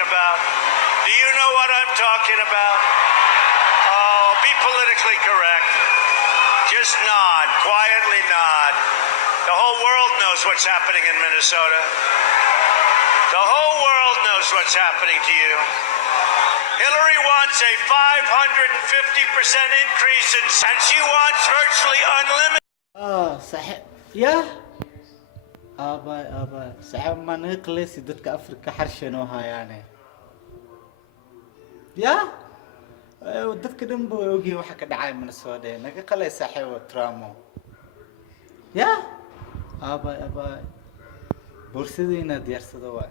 talking about? Do you know what I'm talking about? Oh, be politically correct. Just nod, quietly nod. The whole world knows what's happening in Minnesota. The whole world knows what's happening to you. Hillary wants a 550% increase and she wants virtually unlimited. صحيح يا ابا صحيح ما نقلس دتك افريكا حرشنوها يعني يا ودتك دنبو يوغي waxa ka dhacay Minnesota naga qalay saaxiibo Trump يا ابا bursidiina diyaarsado waa